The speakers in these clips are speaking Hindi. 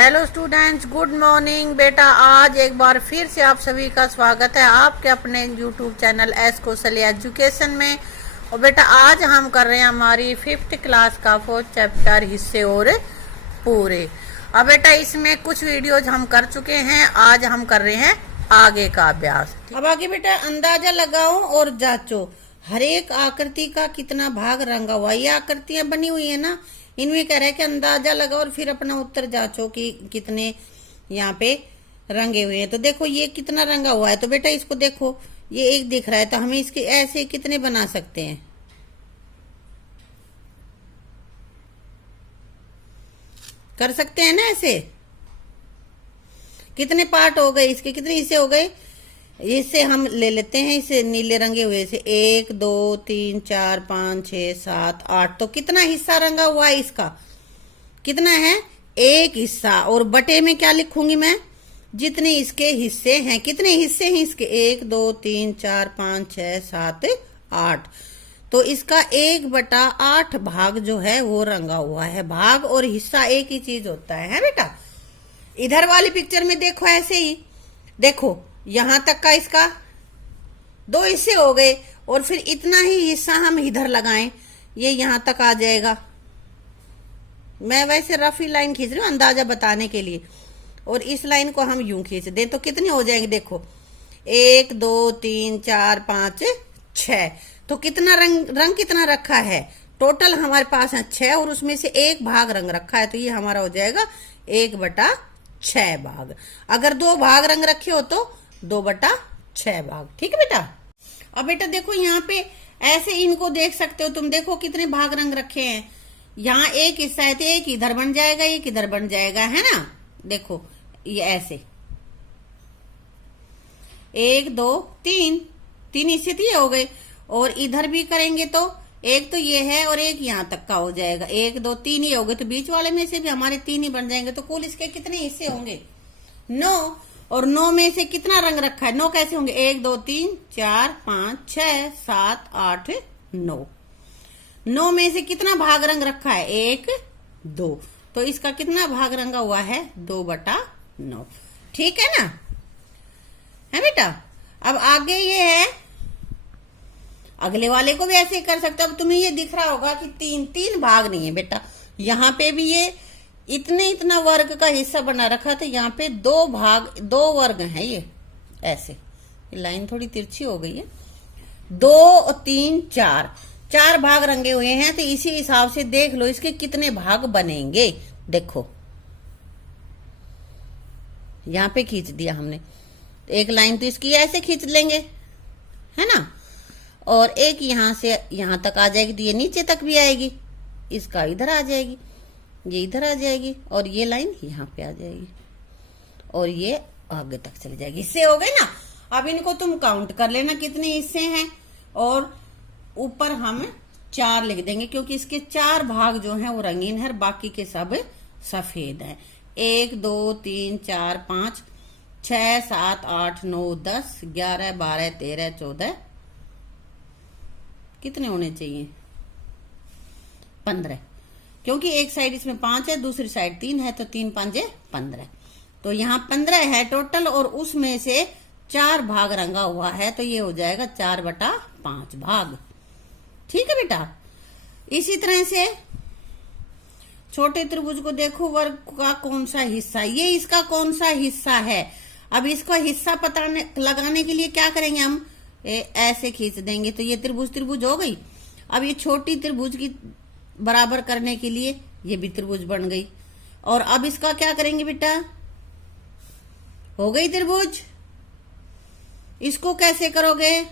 Hello students, good morning. बेटा आज एक बार फिर से आप सभी का स्वागत है आपके अपने YouTube channel S Kaushalya education में। और बेटा आज हम कर रहे हैं हमारी 5th क्लास का 4th चैप्टर हिस्से और पूरे। अब बेटा इसमें कुछ वीडियोज हम कर चुके हैं, आज हम कर रहे हैं आगे का अभ्यास। अब आगे बेटा अंदाजा लगाओ और जांचो हर एक आकृति का कितना भाग रंगा हुआ। ये आकृतियां बनी हुई है ना, इनमें कह रहा है कि अंदाजा लगाओ और फिर अपना उत्तर जांचो कि कितने यहाँ पे रंगे हुए हैं। तो देखो ये कितना रंगा हुआ है, तो बेटा इसको देखो ये एक दिख रहा है, तो हमें इसके ऐसे कितने बना सकते हैं। कर सकते हैं ना ऐसे। कितने पार्ट हो गए इसके, कितने हिस्से हो गए। इससे हम ले लेते हैं इसे नीले रंगे हुए से 1 2 3 4 5 6 7 8। तो कितना हिस्सा रंगा हुआ है इसका, कितना है, एक हिस्सा। और बटे में क्या लिखूंगी मैं, जितने इसके हिस्से हैं। कितने हिस्से हैं इसके, 1 2 3 4 5 6 7 8। तो इसका 1/8 भाग जो है वो रंगा हुआ है। भाग और हिस्सा एक ही चीज होता है बेटा। इधर वाली पिक्चर में देखो ऐसे ही, देखो यहां तक का इसका 2 हिस्से हो गए और फिर इतना ही हिस्सा हम इधर लगाएं, ये यहां तक आ जाएगा। मैं वैसे रफी लाइन खींच रही हूं अंदाजा बताने के लिए, और इस लाइन को हम यूं खींच दें तो कितने हो जाएंगे, देखो 1 2 3 4 5 6। तो कितना रंग कितना रखा है, टोटल हमारे पास है 6 और उसमें से एक भाग रंग रखा है, तो ये हमारा हो जाएगा 1/6 भाग। अगर 2 भाग रंग रखे हो तो 2/6 भाग। ठीक है बेटा। अब बेटा देखो यहाँ पे ऐसे इनको देख सकते हो तुम, देखो कितने भाग रंग रखे हैं। यहाँ एक हिस्सा है तो एक इधर बन जाएगा, एक इधर बन जाएगा, है ना। देखो ये ऐसे 1 2 3 हिस्से तो ये हो गए, और इधर भी करेंगे तो एक तो ये है और एक यहाँ तक का हो जाएगा। 1 2 3 ही हो गए, तो बीच वाले में से भी हमारे 3 ही बन जाएंगे। तो कुल इसके कितने हिस्से होंगे, 9। और 9 में से कितना रंग रखा है, 9 कैसे होंगे, 1 2 3 4 5 6 7 8 9। 9 में से कितना भाग रंग रखा है, 1 2। तो इसका कितना भाग रंगा हुआ है, 2/9। ठीक है ना, है बेटा। अब आगे ये है, अगले वाले को भी ऐसे ही कर सकते हो। अब तुम्हें ये दिख रहा होगा कि तीन भाग नहीं है बेटा। यहाँ पे भी ये इतना वर्ग का हिस्सा बना रखा था, यहाँ पे 2 वर्ग हैं। ये ऐसे लाइन थोड़ी तिरछी हो गई है। 2 3 4 भाग रंगे हुए हैं, तो इसी हिसाब से देख लो इसके कितने भाग बनेंगे। देखो यहाँ पे खींच दिया हमने, एक लाइन तो इसकी ऐसे खींच लेंगे, है ना। और एक यहां से यहां तक आ जाएगी, तो ये नीचे तक भी आएगी, इसका इधर आ जाएगी, ये इधर आ जाएगी, और ये लाइन यहाँ पे आ जाएगी, और ये आगे तक चली जाएगी। हिस्से हो गए ना। अब इनको तुम काउंट कर लेना कितने हिस्से हैं, और ऊपर हम 4 लिख देंगे क्योंकि इसके 4 भाग जो हैं वो रंगीन है, बाकी के सब सफेद हैं। 1 2 3 4 5 6 7 8 9 10 11 12 13 14 कितने होने चाहिए, 15। क्योंकि एक साइड इसमें 5 है, दूसरी साइड 3 है, तो 3 5 15। तो यहाँ 15 है टोटल, और उसमें से 4 भाग रंगा हुआ है, तो ये हो जाएगा 4/5 भाग। ठीक है बेटा। इसी तरह से छोटे त्रिभुज को देखो, वर्ग का कौन सा हिस्सा, ये इसका कौन सा हिस्सा है। अब इसका हिस्सा पता लगाने के लिए क्या करेंगे, हम ऐसे खींच देंगे, तो ये त्रिभुज हो गई। अब ये छोटी त्रिभुज की बराबर करने के लिए ये भी त्रिभुज बन गई। और अब इसका क्या करेंगे बेटा, हो गई त्रिभुज। इसको कैसे करोगे,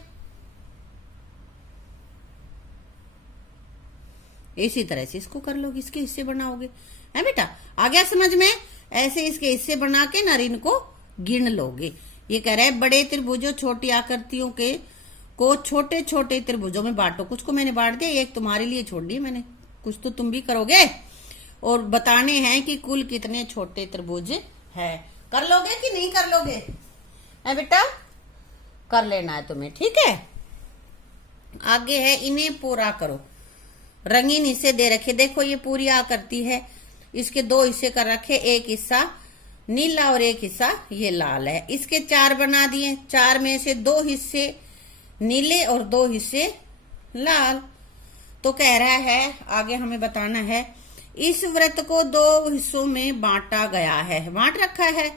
इसी तरह से इसको कर लोगे, इसके हिस्से बनाओगे, है बेटा। आ गया समझ में। ऐसे इसके हिस्से बना के ना इनको गिन लोगे। ये कह रहा है बड़े त्रिभुजों छोटी आकृतियों के को छोटे छोटे त्रिभुजों में बांटो। कुछ को मैंने बांट दिया, एक तुम्हारे लिए छोड़ दी मैंने, कुछ तो तुम भी करोगे, और बताने हैं कि कुल कितने छोटे त्रिभुज है। कर लोगे कि नहीं कर लोगे, है बेटा, कर लेना है तुम्हें। ठीक है। आगे है, इन्हें पूरा करो। रंगीन हिस्से दे रखे, देखो ये पूरी आकृति है, इसके 2 हिस्से कर रखे, एक हिस्सा नीला और एक हिस्सा ये लाल है। इसके 4 बना दिए, 4 में से 2 हिस्से नीले और 2 हिस्से लाल। तो कह रहा है आगे हमें बताना है, इस वृत्त को 2 हिस्सों में बांटा गया है, बांट रखा है।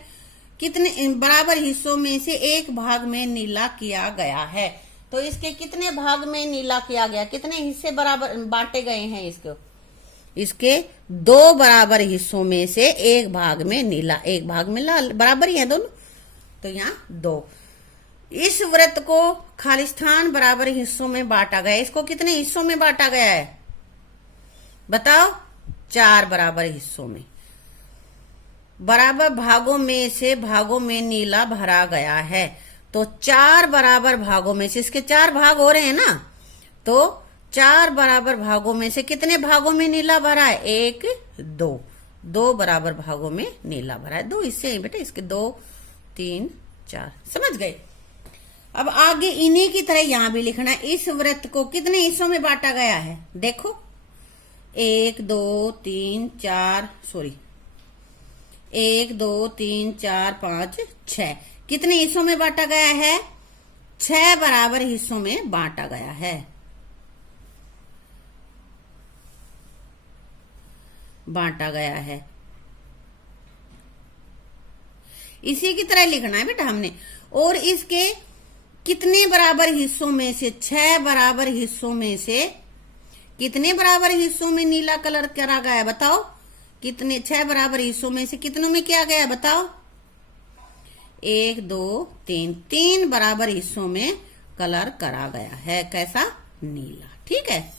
कितने बराबर हिस्सों में से एक भाग में नीला किया गया है। तो इसके कितने भाग में नीला किया गया, कितने हिस्से बराबर बांटे गए हैं इसको? इसके 2 बराबर हिस्सों में से एक भाग में नीला, एक भाग में लाल, बराबर ही है दोनों। तो यहाँ 2। इस वृत्त को खालिस्तान बराबर हिस्सों में बांटा गया। इसको कितने हिस्सों में बांटा गया है बताओ? 4 बराबर हिस्सों में। बराबर भागों में से भागों में नीला भरा गया है। तो 4 बराबर भागों में से, इसके 4 भाग हो रहे हैं ना, तो 4 बराबर भागों में से कितने भागों में नीला भरा है? 1 2, 2 बराबर भागों में नीला भरा है। 2 हिस्से हैं बेटा इसके, 2 3 4। समझ गए? अब आगे इन्हीं की तरह यहां भी लिखना है। इस वृत्त को कितने हिस्सों में बांटा गया है? देखो 1 2 3 4, सॉरी 1 2 3 4 5 6। कितने हिस्सों में बांटा गया है? 6 बराबर हिस्सों में बांटा गया है। बांटा गया है। इसी की तरह लिखना है बेटा हमने। और इसके कितने बराबर हिस्सों में से, 6 बराबर हिस्सों में से कितने बराबर हिस्सों में नीला कलर करा गया है बताओ? कितने? 6 बराबर हिस्सों में से कितनों में किया गया बताओ? 1 2 3, 3 बराबर हिस्सों में कलर करा गया है। कैसा? नीला। ठीक है,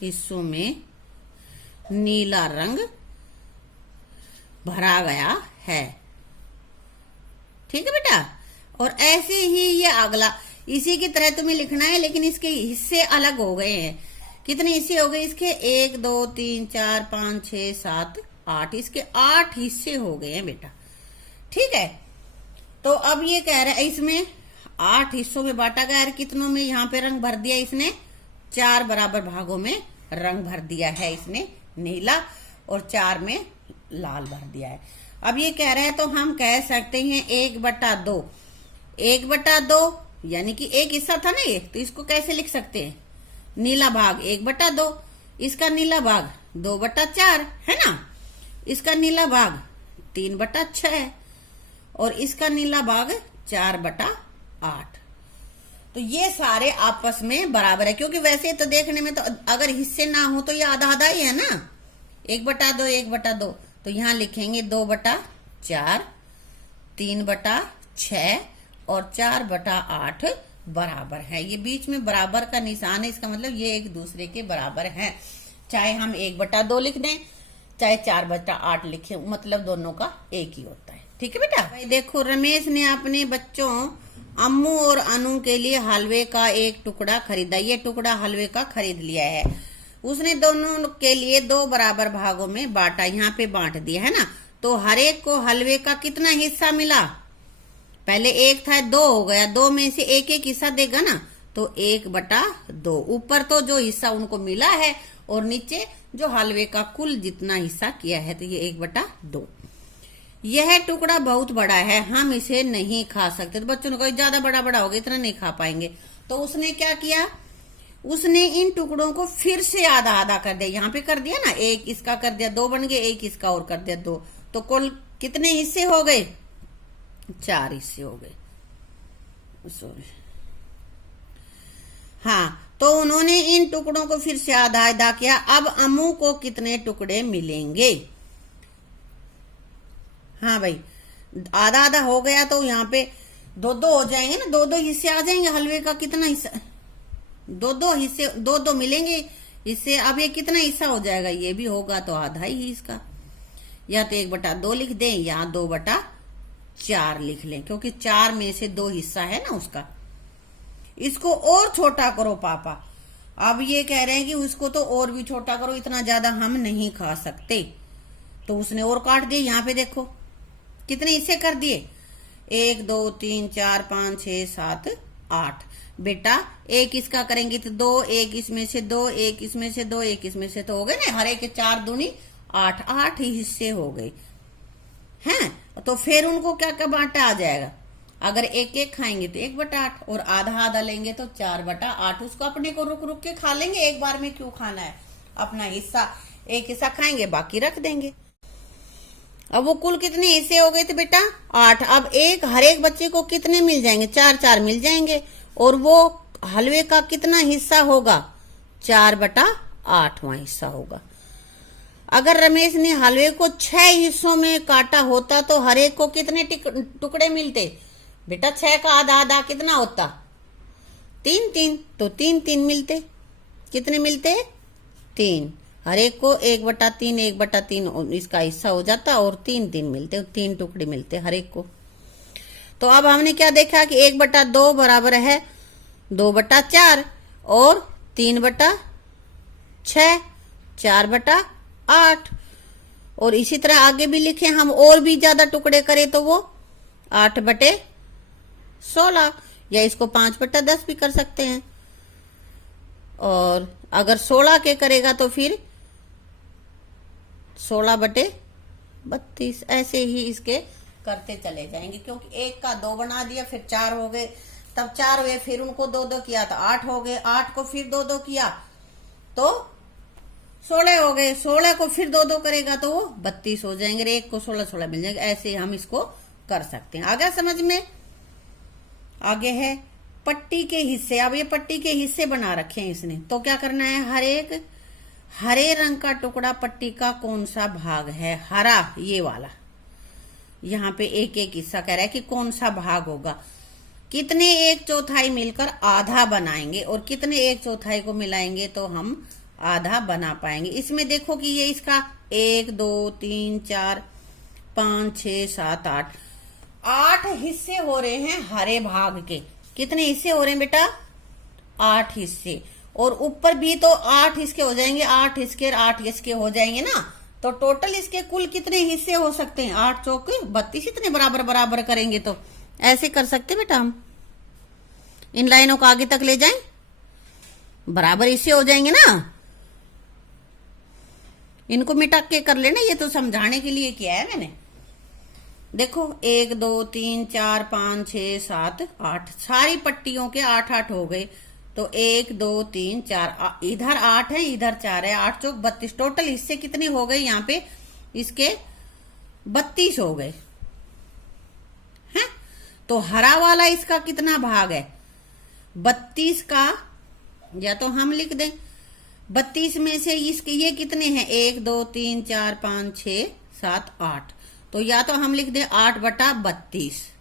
हिस्सों में नीला रंग भरा गया है। ठीक है बेटा। और ऐसे ही ये अगला इसी की तरह तुम्हें लिखना है, लेकिन इसके हिस्से अलग हो गए हैं। कितने हिस्से हो गए इसके? 1 2 3 4 5 6 7 8। इसके 8 हिस्से हो गए हैं बेटा। ठीक है। तो अब ये कह रहा है इसमें 8 हिस्सों में बांटा गया है। कितनों में यहाँ पे रंग भर दिया इसने? 4 बराबर भागों में रंग भर दिया है इसने नीला, और 4 में लाल भर दिया है। अब ये कह रहे हैं तो हम कह सकते हैं 1/2। 1/2 यानी कि एक हिस्सा था ना ये, तो इसको कैसे लिख सकते हैं? नीला भाग 1/2, इसका नीला भाग 2/4 है ना, इसका नीला भाग 3/6 और इसका नीला भाग 4/8। तो ये सारे आपस में बराबर है, क्योंकि वैसे तो देखने में तो अगर हिस्से ना हो तो ये आधा आधा ही है ना। 1/2 1/2, तो यहां लिखेंगे 2/4, 3/6 और 4/8 बराबर है। ये बीच में बराबर का निशान है, इसका मतलब ये एक दूसरे के बराबर हैं। चाहे हम 1/2 लिख दें, चाहे 4/8 लिखे, मतलब दोनों का एक ही होता है। ठीक है बेटा। भाई देखो, रमेश ने अपने बच्चों अम्मू और अनु के लिए हलवे का एक टुकड़ा खरीदा। ये टुकड़ा हलवे का खरीद लिया है। उसने दोनों के लिए 2 बराबर भागों में बांटा। यहाँ पे बांट दिया है ना, तो हर एक को हलवे का कितना हिस्सा मिला? पहले 1 था, 2 हो गया। 2 में से एक एक हिस्सा देगा ना, तो 1/2। ऊपर तो जो हिस्सा उनको मिला है और नीचे जो हलवे का कुल जितना हिस्सा किया है, तो ये 1/2। यह टुकड़ा बहुत बड़ा है, हम इसे नहीं खा सकते। तो बच्चों ने कहा ज्यादा बड़ा बड़ा होगा, इतना नहीं खा पाएंगे। तो उसने क्या किया? उसने इन टुकड़ों को फिर से आधा आधा कर दिया। यहाँ पे कर दिया ना, एक इसका कर दिया, 2 बन गए, एक इसका और कर दिया 2। तो कुल कितने हिस्से हो गए? 4 हिस्से हो गए। सॉरी, हाँ। तो उन्होंने इन टुकड़ों को फिर से आधा आधा किया। अब अम्मू को कितने टुकड़े मिलेंगे? हाँ भाई, आधा आधा हो गया तो यहाँ पे 2-2 हो जाएंगे ना, 2-2 हिस्से आ जाएंगे। हलवे का कितना हिस्सा? 2-2 हिस्से, 2-2 मिलेंगे इससे। अब ये कितना हिस्सा हो जाएगा? ये भी होगा तो आधा ही इसका। या तो 1/2 लिख दें या 2/4 लिख लें, क्योंकि 4 में से 2 हिस्सा है ना उसका। इसको और छोटा करो पापा। अब ये कह रहे हैं कि उसको तो और भी छोटा करो, इतना ज्यादा हम नहीं खा सकते। तो उसने और काट दिए। यहाँ पे देखो कितने हिस्से कर दिए? 1 2 3 4 5 6 7 8। बेटा एक इसका करेंगे तो 2, एक इसमें से 2, एक इसमें से 2, एक इसमें से, तो हो गए ना। हर एक 4 दूनी 8, 8 ही हिस्से हो गए हैं। तो फिर उनको क्या क्या बांटा आ जाएगा, अगर एक एक खाएंगे तो 1/8 और आधा आधा लेंगे तो 4/8। उसको अपने को रुक रुक के खा लेंगे, एक बार में क्यों खाना है, अपना हिस्सा एक हिस्सा खाएंगे बाकी रख देंगे। अब वो कुल कितने हिस्से हो गए थे बेटा, 8। अब हर एक बच्चे को कितने मिल जाएंगे, 4 मिल जाएंगे। और वो हलवे का कितना हिस्सा होगा, 4/8वां हिस्सा होगा। अगर रमेश ने हलवे को 6 हिस्सों में काटा होता तो हर एक को कितने टुकड़े मिलते बेटा, 6 का आधा आधा कितना होता, 3 तो 3 मिलते। कितने मिलते, 3। हर एक को 1/3 1/3 इसका हिस्सा हो जाता और 3 मिलते, 3 टुकड़े मिलते हर एक को। तो अब हमने क्या देखा कि 1/2 बराबर है 2/4 और 3/6 4/8। और इसी तरह आगे भी लिखे हम, और भी ज्यादा टुकड़े करें तो वो 8/16 या इसको 5/10 भी कर सकते हैं। और अगर 16 के करेगा तो फिर 16/32। ऐसे ही इसके करते चले जाएंगे, क्योंकि 1 का 2 बना दिया, फिर 4 हो गए, तब 4 हुए, फिर उनको 2 किया तो 8 हो गए, 8 को फिर 2 किया तो 16 हो गए, 16 को फिर 2 करेगा तो वो 32 हो जाएंगे, 1 को 16 मिल जाएंगे। ऐसे हम इसको कर सकते हैं। आ गया समझ में। आगे है पट्टी के हिस्से। अब ये पट्टी के हिस्से बना रखे हैं इसने, तो क्या करना है, हरे रंग का टुकड़ा पट्टी का कौन सा भाग है, हरा ये वाला। यहाँ पे एक एक हिस्सा कह रहा है कि कौन सा भाग होगा। कितने 1/4 मिलकर आधा बनाएंगे और कितने 1/4 को मिलाएंगे तो हम आधा बना पाएंगे। इसमें देखो कि ये इसका 1 2 3 4 5 6 7 8 हिस्से हो रहे हैं हरे भाग के। कितने हिस्से हो रहे हैं बेटा, 8 हिस्से। और ऊपर भी तो 8 इसके हो जाएंगे, 8 इसके 8 इसके हो जाएंगे ना। तो टोटल इसके कुल कितने हिस्से हो सकते हैं, 8 चौक 32। इतने बराबर बराबर करेंगे तो ऐसे कर सकते बेटा हम। इन लाइनों को आगे तक ले जाएं, बराबर हिस्से हो जाएंगे ना। इनको मिटा के कर लेना, ये तो समझाने के लिए किया है मैंने। देखो 1 2 3 4 5 6 7 8 सारी पट्टियों के 8 हो गए। तो 1 2 3 4 इधर 8 है, इधर 4 है, 8 चौक 32। टोटल हिस्से कितने हो गए यहाँ पे, इसके 32 हो गए हैं। तो हरा वाला इसका कितना भाग है, 32 का, या तो हम लिख दें 32 में से इसके ये कितने हैं, 1 2 3 4 5 6 7 8। तो या तो हम लिख दें 8/32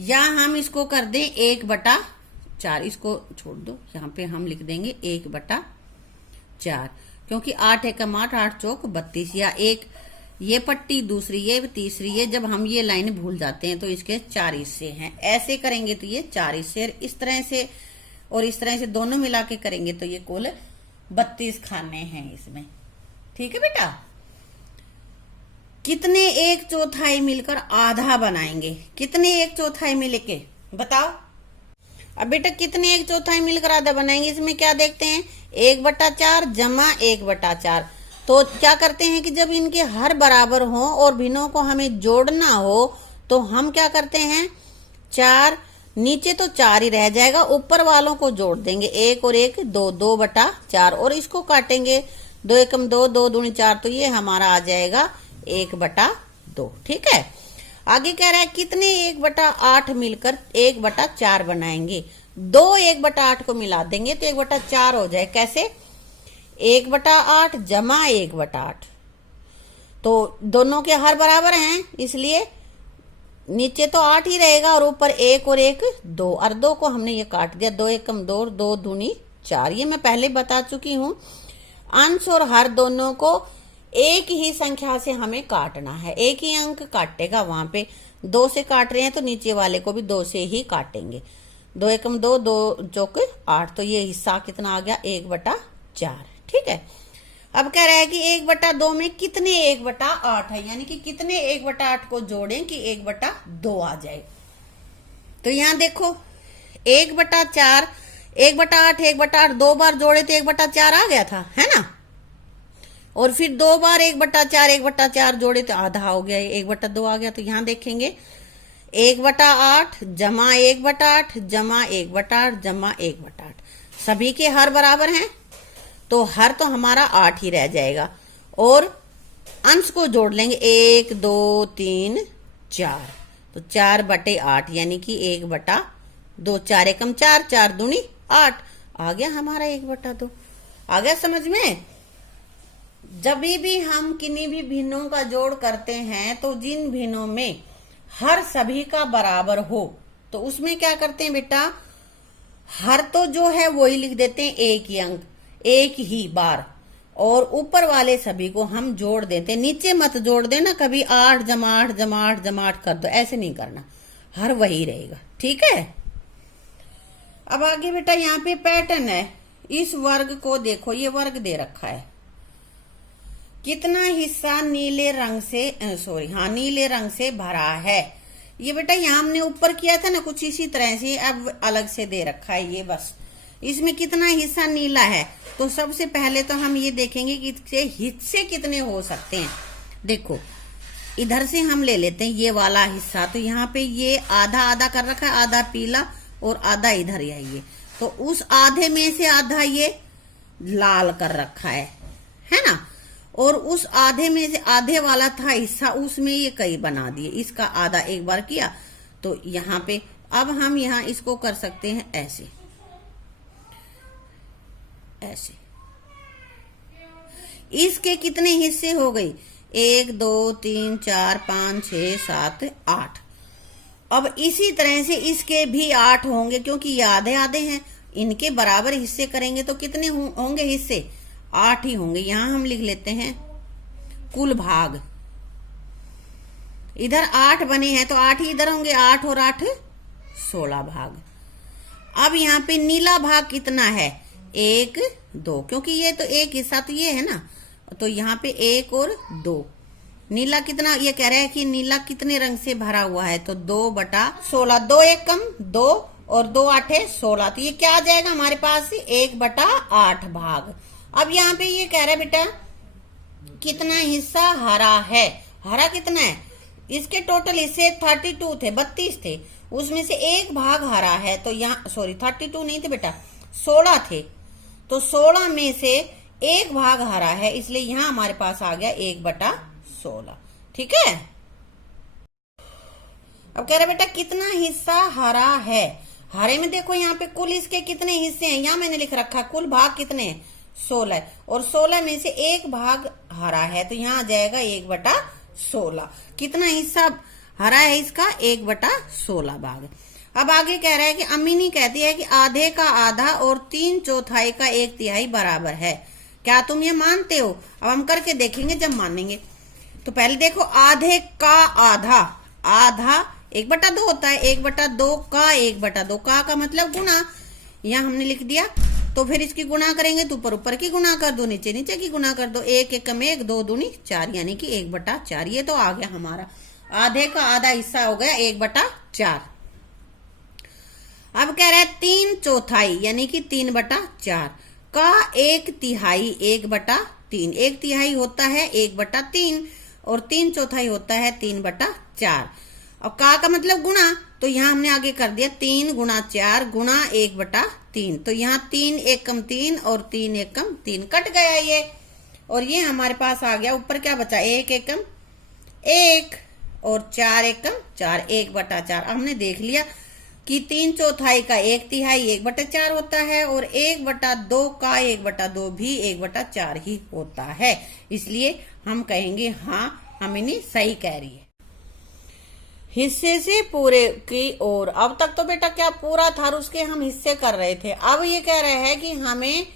या हम इसको कर दें 1/4। इसको छोड़ दो, यहाँ पे हम लिख देंगे 1/4, क्योंकि 8 एकम 8 8 चौक 32। या एक ये पट्टी, दूसरी ये, तीसरी ये, जब हम ये लाइन भूल जाते हैं तो इसके 4 हिस्से हैं। ऐसे करेंगे तो ये 4 हिस्से, इस तरह से और इस तरह से दोनों मिला के करेंगे तो ये कुल 32 खाने हैं इसमें। ठीक है बेटा। कितने 1/4 मिलकर आधा बनाएंगे, कितने 1/4 मिलके बताओ। अब बेटा कितने 1/4 मिलकर आधा बनाएंगे, इसमें क्या देखते हैं, 1/4 जमा 1/4। तो क्या करते हैं कि जब इनके हर बराबर हो और भिन्नों को हमें जोड़ना हो तो हम क्या करते हैं, 4 नीचे तो 4 ही रह जाएगा, ऊपर वालों को जोड़ देंगे, 1 और 1 2, 2/4। और इसको काटेंगे, 2 एकम 2 2 दूनी 4, तो ये हमारा आ जाएगा 1/2। ठीक है। आगे कह रहा है कितने 1/8 मिलकर 1/4 बनाएंगे। 2 1/8 को मिला देंगे तो 1/4 हो जाए। कैसे, 1/8 जमा 1/8। तो दोनों के हर बराबर हैं, इसलिए नीचे तो 8 ही रहेगा और ऊपर 1 और 1 2, और 2 को हमने ये काट दिया, 2 एकम 2 2 दूनी 4। ये मैं पहले बता चुकी हूं। अंश और हर दोनों को एक ही संख्या से हमें काटना है, एक ही अंक काटेगा। वहां पे 2 से काट रहे हैं तो नीचे वाले को भी 2 से ही काटेंगे। 2 एकम 2 2 चौक 8, तो ये हिस्सा कितना आ गया, 1/4। ठीक है। अब कह रहा है कि 1/2 में कितने 1/8 है, यानी कि कितने 1/8 को जोड़ें कि 1/2 आ जाए। तो यहां देखो 1/4 1/8 1/8 2 बार जोड़े तो 1/4 आ गया था, है ना। और फिर 2 बार 1/4 जोड़े तो आधा हो गया, 1/2 आ गया। तो यहां देखेंगे 1/8 जमा 1/8 जमा 1/8 जमा 1/8, सभी के हर बराबर हैं तो हर तो हमारा 8 ही रह जाएगा। और अंश को जोड़ लेंगे 1 2 3 4, तो 4/8 यानी कि 1/2, 4 एकम 4, 4 दूनी 8, आ गया हमारा 1/2। आ गया समझ में। जब भी हम किन्हीं भी भिन्नों का जोड़ करते हैं तो जिन भिन्नों में हर सभी का बराबर हो तो उसमें क्या करते हैं बेटा, हर तो जो है वही लिख देते हैं एक ही अंक, एक ही बार, और ऊपर वाले सभी को हम जोड़ देते हैं। नीचे मत जोड़ देना कभी 8 जमा 8 जमा 8 जमा 8 कर दो, ऐसे नहीं करना, हर वही रहेगा। ठीक है। अब आगे बेटा यहाँ पे पैटर्न है, इस वर्ग को देखो, ये वर्ग दे रखा है, कितना हिस्सा नीले रंग से भरा है। ये बेटा यहाँ हमने ऊपर किया था ना कुछ इसी तरह से, अब अलग से दे रखा है ये, बस इसमें कितना हिस्सा नीला है। तो सबसे पहले तो हम ये देखेंगे कि इसके हिस्से कितने हो सकते हैं। देखो इधर से हम ले लेते हैं ये वाला हिस्सा, तो यहाँ पे ये आधा आधा कर रखा है, आधा पीला और आधा इधर ये, तो उस आधे में से आधा ये लाल कर रखा है ना, और उस आधे में से आधे वाला था हिस्सा, उसमें ये कई बना दिए, इसका आधा एक बार किया। तो यहाँ पे अब हम यहाँ इसको कर सकते हैं ऐसे ऐसे। इसके कितने हिस्से हो गए, 1 2 3 4 5 6 7 8। अब इसी तरह से इसके भी 8 होंगे, क्योंकि ये आधे आधे हैं, इनके बराबर हिस्से करेंगे तो कितने होंगे हिस्से, 8 ही होंगे। यहां हम लिख लेते हैं कुल भाग, इधर 8 बने हैं तो 8 ही इधर होंगे, 8 और 8 16 भाग। अब यहाँ पे नीला भाग कितना है, 1 2, क्योंकि ये तो एक हिस्सा तो ये है ना, तो यहाँ पे 1 और 2। नीला कितना, ये कह रहा है कि नीला कितने रंग से भरा हुआ है, तो 2/16, 2 एकम 2 और 2 8 16, तो ये क्या आ जाएगा हमारे पास 1/8 भाग। अब यहाँ पे ये कह रहा है बेटा कितना हिस्सा हरा है, हरा कितना है, इसके टोटल हिस्से 32 थे, 32 थे, उसमें से एक भाग हरा है, तो यहाँ 32 नहीं थे बेटा, 16 थे, तो 16 में से एक भाग हरा है, इसलिए यहाँ हमारे पास आ गया 1/16। ठीक है। अब कह रहे बेटा कितना हिस्सा हरा है, हरे में देखो यहाँ पे कुल इसके कितने हिस्से हैं, यहाँ मैंने लिख रखा कुल भाग कितने हैं 16, और 16 में से एक भाग हरा है, तो यहाँ आ जाएगा 1/16। कितना हिस्सा हरा है इसका, 1/16 भाग। अब आगे कह रहा है कि अमीनी कहती है कि आधे का आधा और 3/4 का 1/3 बराबर है, क्या तुम ये मानते हो। अब हम करके देखेंगे जब मानेंगे। तो पहले देखो आधे का आधा, आधा 1/2 होता है, 1/2 का 1/2, का मतलब गुना, यहाँ हमने लिख दिया। तो फिर इसकी गुणा करेंगे तो ऊपर ऊपर की गुणा कर दो, नीचे नीचे की गुणा कर दो, 1 एकम 1, 2 दूनी 4, यानी कि 1/4। ये तो आ गया हमारा आधे का आधा हिस्सा हो गया 1/4। अब कह रहा है 3/4 यानी कि 3/4 का 1/3, 1/3, 1/3 होता है 1/3 और 3/4 होता है 3/4। और का मतलब गुणा, तो यहाँ हमने आगे कर दिया 3 गुणा 4 गुणा 1/3, तो यहाँ 3 एकम 3 और 3 एकम 3 कट गया ये, और ये हमारे पास आ गया ऊपर क्या बचा 1 एकम 1 और 4 एकम 4, 1/4। हमने देख लिया कि 3/4 का 1/3 1/4 होता है, और 1/2 का 1/2 भी 1/4 ही होता है, इसलिए हम कहेंगे हाँ अमीनी सही कह रही है। हिस्से से पूरे की ओर, अब तक तो बेटा क्या पूरा था और उसके हम हिस्से कर रहे थे, अब ये कह रहे हैं कि हमें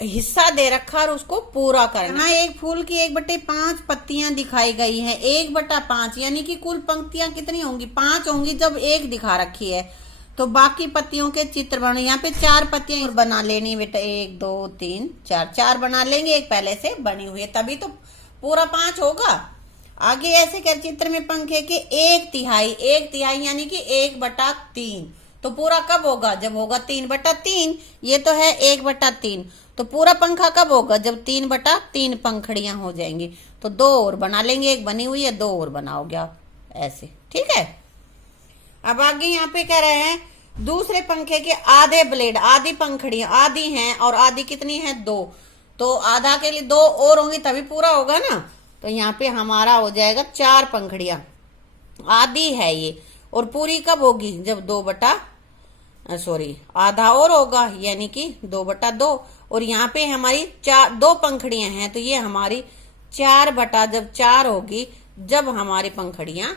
हिस्सा दे रखा और उसको पूरा करना। यहाँ एक फूल की 1/5 पत्तियां दिखाई गई हैं, 1/5 यानी कि कुल पंक्तियां कितनी होंगी 5 होंगी, जब 1 दिखा रखी है तो बाकी पत्तियों के चित्र बने। यहाँ पे 4 पत्तियां बना लेनी बेटा, 1 2 3 4, 4 बना लेंगे, एक पहले से बनी हुई है, तभी तो पूरा 5 होगा। आगे ऐसे कर चित्र में पंखे के 1/3, 1/3 यानी कि 1/3, तो पूरा कब होगा जब होगा 3/3, ये तो है 1/3, तो पूरा पंखा कब होगा? जब 3/3 पंखड़ियां हो जाएंगी। तो 2 और बना लेंगे, एक बनी हुई है, 2 और बनाओगे आप ऐसे, ठीक है। अब आगे यहाँ पे कह रहे हैं दूसरे पंखे के आधे ब्लेड, आधी पंखड़ियां, आधी हैं और आधी कितनी है? 2। तो आधा के लिए 2 और होंगी तभी पूरा होगा ना। तो यहाँ पे हमारा हो जाएगा 4 पंखड़ियां, आधी है ये, और पूरी कब होगी? जब आधा और होगा, यानी कि 2/2। और यहाँ पे हमारी 2 पंखड़ियां हैं, तो ये हमारी 4/4 होगी जब हमारी पंखड़ियां,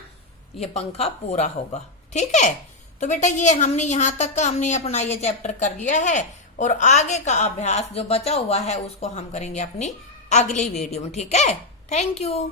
ये पंखा पूरा होगा, ठीक है। तो बेटा ये हमने यहां तक का हमने अपना ये चैप्टर कर लिया है, और आगे का अभ्यास जो बचा हुआ है उसको हम करेंगे अपनी अगली वीडियो में, ठीक है। Thank you.